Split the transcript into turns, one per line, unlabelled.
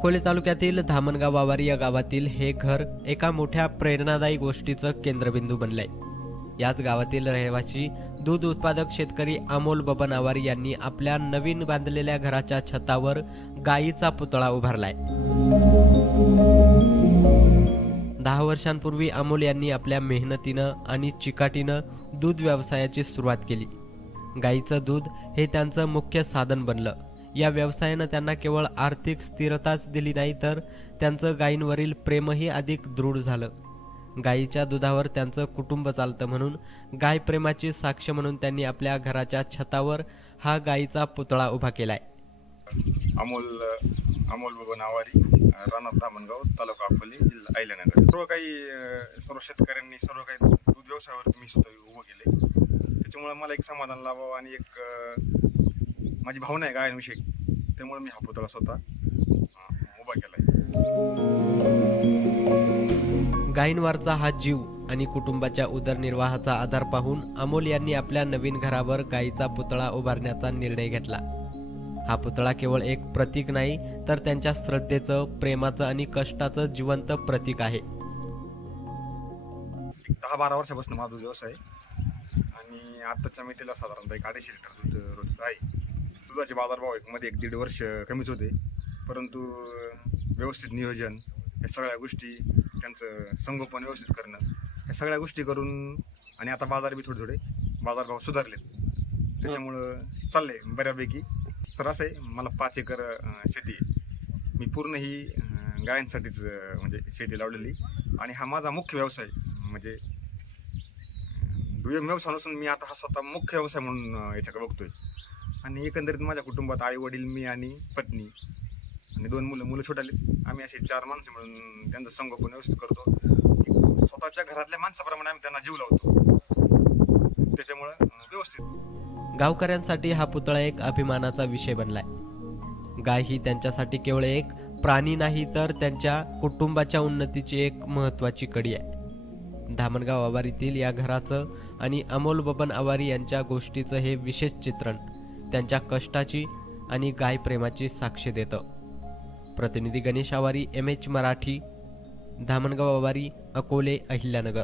अकोले तालुक्यातील धामणगाव वावारी या गावातील हे घर एका मोठ्या प्रेरणादायी गोष्टीचं केंद्रबिंदू बनलंय. याच गावातील रहिवासी दूध उत्पादक शेतकरी अमोल बबन आवारी यांनी आपल्या नवीन बांधलेल्या घराच्या छतावर गायीचा पुतळा उभारलाय. दहा वर्षांपूर्वी अमोल यांनी आपल्या मेहनतीनं आणि चिकाटीनं दूध व्यवसायाची सुरुवात केली. गाईचं दूध हे त्यांचं मुख्य साधन बनलं. या व्यवसायानं त्यांना केवळ आर्थिक स्थिरताच दिली नाही तर त्यांचं गायींवरील प्रेमही अधिक दृढ झालं. गायीच्या दुधावर त्यांचं कुटुंब चालतं म्हणून गाय प्रेमाची साक्ष म्हणून त्यांनी आपल्या घराच्या छतावर हा गायीचा पुतळा उभा केलाय.
अमोल अमोल बाबा नावारी राणा धामणगाव तालुका अकोले जिल्हा अहिल्यानगर. सर्व काही सर्व शेतकऱ्यांनी सर्व काही दूध व्यवसायावर मी स्वतः उभं केले त्याच्यामुळे मला एक समाधान लाभावं आणि एक माझी भावना आहे गायांविषयी त्यामुळे मी हा पुतळा स्वतः उभा केला
गायींवरचा हा जीव आणि कुटुंबाच्या उदरनिर्वाहाचा आधार पाहून अमोल यांनी आपल्या नवीन घरावर गायीचा पुतळा उभारण्याचा निर्णय घेतला. हा पुतळा केवळ एक प्रतीक नाही तर त्यांच्या श्रद्धेचं प्रेमाचं आणि कष्टाचं जिवंत प्रतीक आहे.
दहा बारा वर्षापासून माझा व्यवसाय आहे. आणि आत्ताच्या मितीला साधारणतः एक अडीचशे लिटर दूध रोजचं आहे. दुधाचे बाजारभाव एक मध्ये एक दीड वर्ष कमीच होते. परंतु व्यवस्थित नियोजन या सगळ्या गोष्टी त्यांचं संगोपन व्यवस्थित करणं या सगळ्या गोष्टी करून आणि आता बाजार बी थोडे थोडे बाजारभाव सुधारलेत. त्याच्यामुळं चाललंय बऱ्यापैकी. सर असं आहे मला पाच एकर शेती आहे. मी पूर्ण ही गायांसाठीच म्हणजे शेती लावलेली. आणि हा माझा मुख्य व्यवसाय म्हणजे दुय्यम व्यवसाय नसून मी आता हा स्वतः मुख्य व्यवसाय म्हणून याच्याकडे बघतोय. आणि एकंदरीत माझ्या कुटुंबात आई वडील मी आणि पत्नी. आणि दोन मुलं मुलं छोटाले. आम्ही असे चार माणसं मिळून त्यांचं संगोपन व्यवस्थित करतो. स्वतःच्या घरातल्या माणसाप्रमाणे आम्ही त्यांना जीव लावतो. त्याच्यामुळं व्यवस्थित.
गावकऱ्यांसाठी हा पुतळा एक अभिमानाचा विषय बनलाय. गाय ही त्यांच्यासाठी केवळ एक प्राणी नाही तर त्यांच्या कुटुंबाच्या उन्नतीची एक महत्वाची कडी आहे. धामणगाव आवारीतील या घराचं आणि अमोल बबन आवारी यांच्या गोष्टीचं हे विशेष चित्रण. त्यांच्या कष्टाची आणि गाय प्रेमाची साक्ष देतं. प्रतिनिधी गणेश आवारी एम एच मराठी धामणगाव आवारी अकोले अहिल्यानगर.